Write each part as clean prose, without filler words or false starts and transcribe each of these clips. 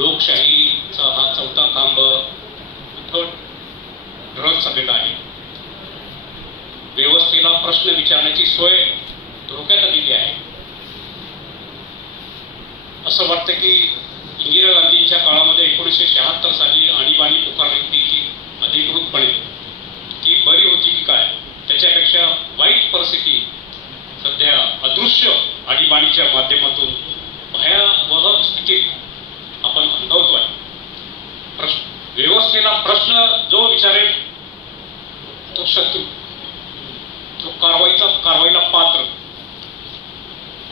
लोकशाहीचा हा चौथा खांब ढळत चाललेला आहे. व्यवस्थेला प्रश्न विचारण्याची सोय धोक्यात आलेली आहे. असं वाटतं की इंदिरा गांधींच्या काळामध्ये 1976 साली आणीबाणी पुकारली होती की अधिकृतपणे ती बरी होती की काय, त्याच्यापेक्षा वाईट परिस्थिती सध्या अदृश्य आणीबाणीच्या माध्यमातून भयावह स्थितीत आपण अनुभवतोय. व्यवस्थेला प्रश्न जो विचारेल तो शत्रू, तो कारवाईला पात्र,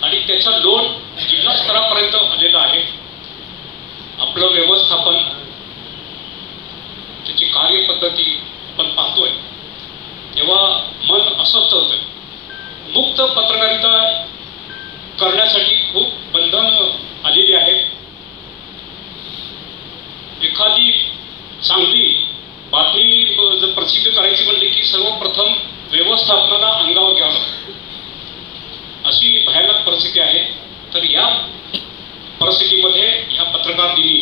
आणि त्याचा लोन जिल्हा स्तरापर्यंत आलेला आहे. आपलं व्यवस्थापन, त्याची कार्यपद्धती आपण पाहतोय तेव्हा मन अस्वस्थ होतं. मुक्त पत्रकारिता करण्यासाठी खूप बंधनं आलेली आहेत. एखादी चांगली बातमी जर प्रसिद्ध करायची म्हणली की सर्वप्रथम व्यवस्थापनाला अंगावर घ्यावं लागतं. अशी भयानक परिस्थिती आहे. तर या परिस्थितीमध्ये या पत्रकार दिनी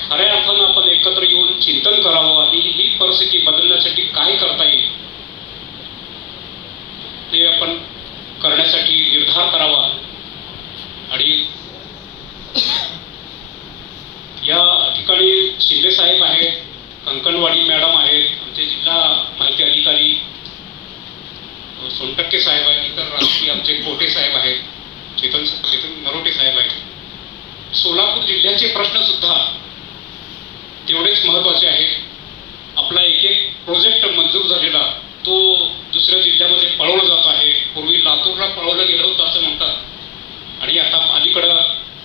खऱ्या अर्थानं आपण एकत्र येऊन चिंतन करावं आणि ही परिस्थिती बदलण्यासाठी काय करता येईल ते आपण करण्यासाठी निर्धार करावा. आणि या ठिकाणी शिंदे साहेब आहेत, कंकणवाडी मॅडम आहेत, आमचे जिल्हा माहिती अधिकारी सोनटक्के साहेब आहेत, इतर राष्ट्रीय आमचे कोटे साहेब आहेत, चेतन नरोटे साहेब आहेत. सोलापूर जिल्ह्याचे प्रश्न सुद्धा तेवढेच महत्वाचे आहेत. आपला एक प्रोजेक्ट मंजूर झालेला तो दुसऱ्या जिल्ह्यामध्ये पळवला जात आहे. पूर्वी लातूरला पळवलं गेलं होतं असं म्हणतात, आणि आता अलीकडं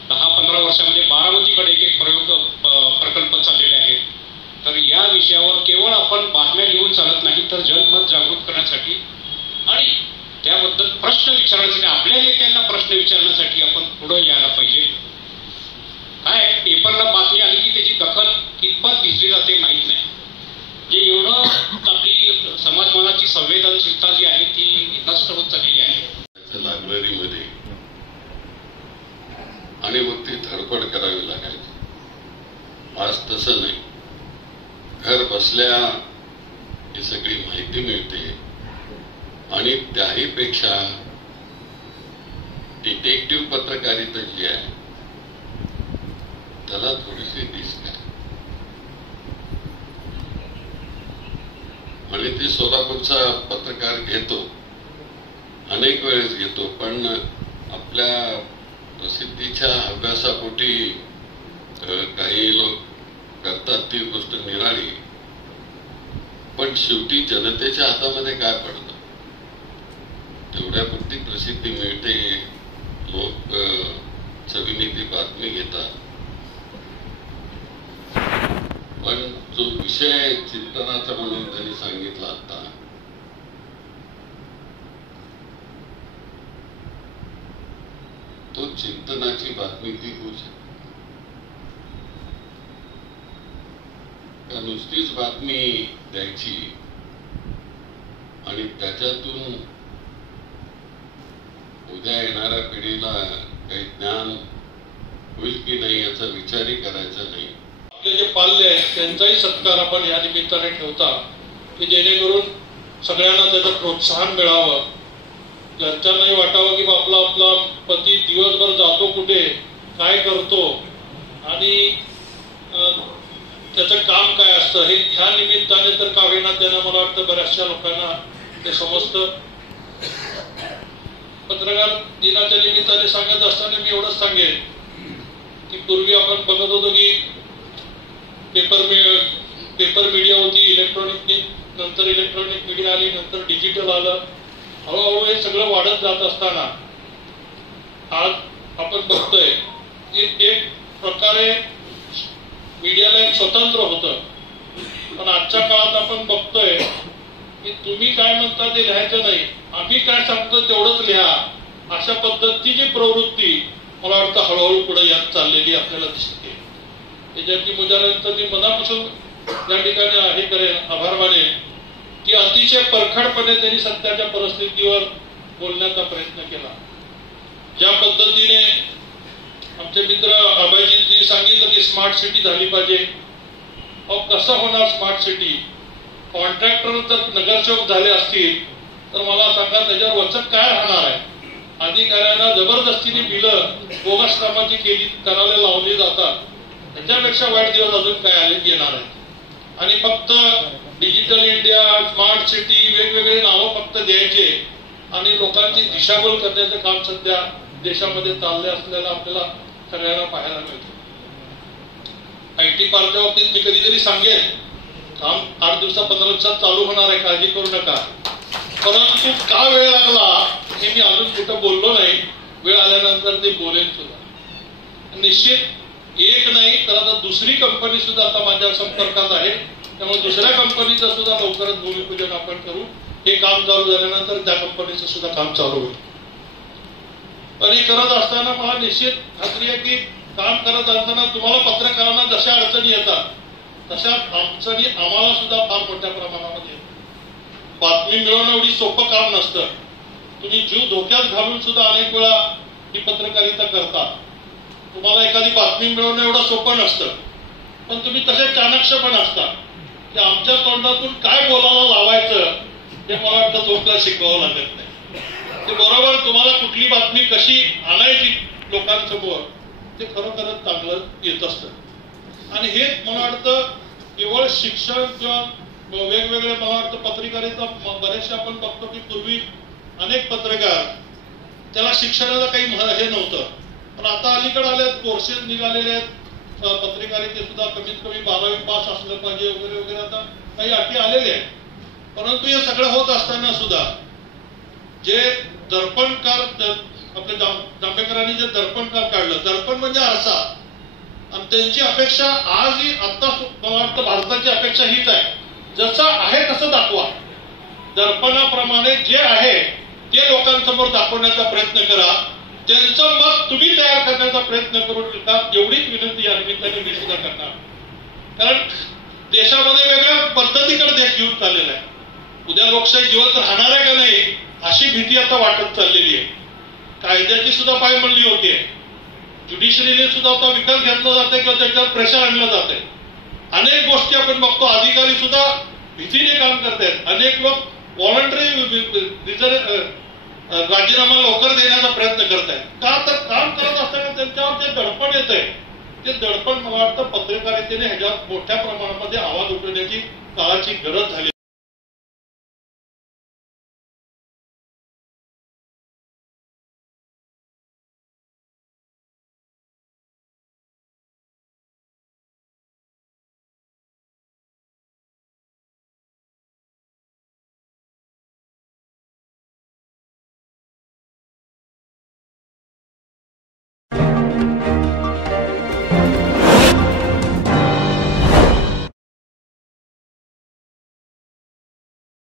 10-15 वर्षामध्ये बारामतीकडे एक प्रकल्प चाललेले आहेत. तर या विषयावर केवळ आपण बातम्या लिहून चालत नाही, तर जनमत जागृत करण्यासाठी आणि त्याबद्दल प्रश्न विचारण्यासाठी, आपल्या नेत्यांना प्रश्न विचारण्यासाठी आपण पुढे यायला पाहिजे. काय पेपरला बातमी आली की त्याची दखल कितपत दिसली जाते माहीत नाही. जे एवढं आपली समाजमनाची संवेदनशीलता जी आहे ती नष्ट होत चाललेली आहे. लायब्ररीमध्ये आणि मग ती धडपड करावी लागायची. आज तसं नाही. घर बसल्या ही सगळी माहिती मिळते, आणि त्याही पेक्षा डिटेक्टिव्ह पत्रकारिता जी आहे त्याला थोडीशी दिसते. आणि ती सोलापूरचा पत्रकार घेतो, अनेक वेळेस घेतो, पण आपल्या प्रसिद्धीच्या अभ्यासापोटी काही लोक करतात ती गोष्ट निराळी. पण शेवटी जनतेच्या हातामध्ये काय पडतं, तेवढ्यापुरती प्रसिद्धी मिळते, लोक चवीने ती बातमी घेतात. पण जो विषय चिंतनाचा म्हणून त्यांनी सांगितला आता, तो चिंतनाची बातमी ती होऊ शकते का नुसतीच बातमी द्यायची आणि त्याच्यातून उद्या येणाऱ्या पिढीला काही ज्ञान होईल की नाही याचा विचारही करायचा नाही. आपले जे पाल्य आहेत त्यांचाही सत्कार आपण या निमित्ताने ठेवता की जेणेकरून सगळ्यांना त्याचं प्रोत्साहन मिळावं. घरच्यांनाही वाटावं की आपला पती दिवसभर जातो कुठे, काय करतो आणि त्याचं काम काय असतं हे ह्या निमित्ताने तर का होईना त्यांना मला वाटतं बऱ्याचशा लोकांना ते समजतं. पत्रकार दिनाच्या निमित्ताने सांगत असताना मी एवढंच सांगेन की पूर्वी आपण बघत होतो की पेपर मीडिया होती, इलेक्ट्रॉनिक, नंतर इलेक्ट्रॉनिक मीडिया आली, नंतर डिजिटल आलं. हळूहळू हे सगळं वाढत जात असताना आज आपण बघतोय की एक प्रकारे मीडियाला एक स्वतंत्र होतं. पण आजच्या काळात आपण बघतोय की तुम्ही काय म्हणता ते लिहायचं नाही, आम्ही काय सांगतो तेवढंच लिहा, अशा पद्धतीची प्रवृत्ती मला वाटतं हळूहळू पुढे यात चाललेली आपल्याला दिसते. त्याच्याची मुजारांचं मी मनापासून या ठिकाणी हे करेन, आभार मानेन की अतिशय परखडपणे त्यांनी सत्याच्या परिस्थितीवर बोलण्याचा प्रयत्न केला. ज्या पद्धतीने आमचे मित्र अभयजींनी स्मार्ट सिटी झाली पाहिजे. कसं होणार स्मार्ट सिटी? कॉन्ट्रॅक्टर जर नगरसेवक झाले असतील तर मला सांगा त्याच्यावर वचक काय राहणार आहे? अधिकाऱ्यांना जबरदस्तीने बिलं बोगस कामाची करायला लावली जातात. त्याच्यापेक्षा वाईट दिवस अजून काय येणार आहेत? आणि फक्त डिजिटल इंडिया, स्मार्ट सिटी वेगवेगळे नावं फक्त द्यायचे आणि लोकांची दिशाभूल करण्याचं काम सध्या देशामध्ये चालले असलेलं आपल्याला सगळ्यांना पाहायला मिळतं. IT पार्कच्या बाबतीत मी कधीतरी सांगेन, काम 8 दिवसात 15 दिवसात चालू होणार आहे, काळजी करू नका. परंतु का वेळ लागला हे मी अजून कुठं बोललो नाही. वेळ आल्यानंतर ते बोलेन सुद्धा. निश्चित एक नाही तर आता दुसरी कंपनी सुद्धा आता माझ्या संपर्कात आहे. त्यामुळे दुसऱ्या कंपनीचं सुद्धा लवकरच भूमिपूजन आपण करू. हे काम चालू झाल्यानंतर त्या कंपनीचं सुद्धा काम चालू होईल. पण हे करत असताना मला निश्चित खात्री आहे की काम करत असताना तुम्हाला पत्रकारांना जशा अडचणी येतात तशा अडचणी आम्हाला सुद्धा फार मोठ्या प्रमाणामध्ये येतात. बातमी मिळवणं एवढी सोपं काम नसतं. तुम्ही जीव धोक्यात घालून सुद्धा अनेक वेळा ही पत्रकारिता करता. तुम्हाला एखादी बातमी मिळवणं एवढं सोपं नसतं. पण तुम्ही तसे चाणक्य पण असता की आमच्या तोंडातून काय बोलायला लावायचं हे मला वाटतं लोकांना शिकवावं लागत नाही. ते बरोबर तुम्हाला कुठली बातमी कशी आणायची लोकांसमोर ते खरोखरच चांगलं येत असतं. आणि हे मला वाटतं केवळ शिक्षण किंवा वेगवेगळे मला वाटतं पत्रकारिता बरेचसे आपण बघतो की पूर्वी अनेक पत्रकार त्याला शिक्षणाला काही हे नव्हतं. पण आता अलीकडे आले कोर्सेस निघालेले आहेत. पत्रकारिते सुद्धा कमीत कमी 12वी पास असलं पाहिजे वगैरे वगैरे आता काही अटी आलेले आहेत. परंतु हे सगळं होत असताना सुद्धा जे दर्पणकार आपल्या जांभेकरांनी जे दर्पणकार काढलं, दर्पण म्हणजे आरसा, आणि त्यांची अपेक्षा आजही आता मला वाटतं भारताची अपेक्षा हीच आहे, जसं आहे तसं दाखवा. दर्पणाप्रमाणे जे आहे ते लोकांसमोर दाखवण्याचा प्रयत्न करा. त्यांचं मत तुम्ही तयार करण्याचा प्रयत्न करू नका. एवढीच विनंती या निमित्ताने मी सुद्धा करणार. कारण देशामध्ये वेगळ्या पद्धतीकडे देश घेऊन चाललेला आहे. उद्या लोकशाही जिवंत राहणार आहे का नाही अशी भीती आता वाटत चाललेली आहे. कायद्याची सुद्धा पायमल्ली होते. ज्युडिशरीने सुद्धा आता विकत घेतला जाते किंवा त्याच्यावर प्रेशर आणलं जाते. अनेक गोष्टी आपण बघतो. अधिकारी सुद्धा भीतीने काम करतायत. अनेक लोक व्हॉलंटरी राजीनामा लवकर देण्याचा प्रयत्न करतायत. का तर काम करत असताना त्यांच्यावर जे दडपण येत आहे ते दडपण मला वाटतं पत्रकारितेने ह्याच्यावर मोठ्या प्रमाणामध्ये आवाज उठवण्याची काळाची गरज झाली.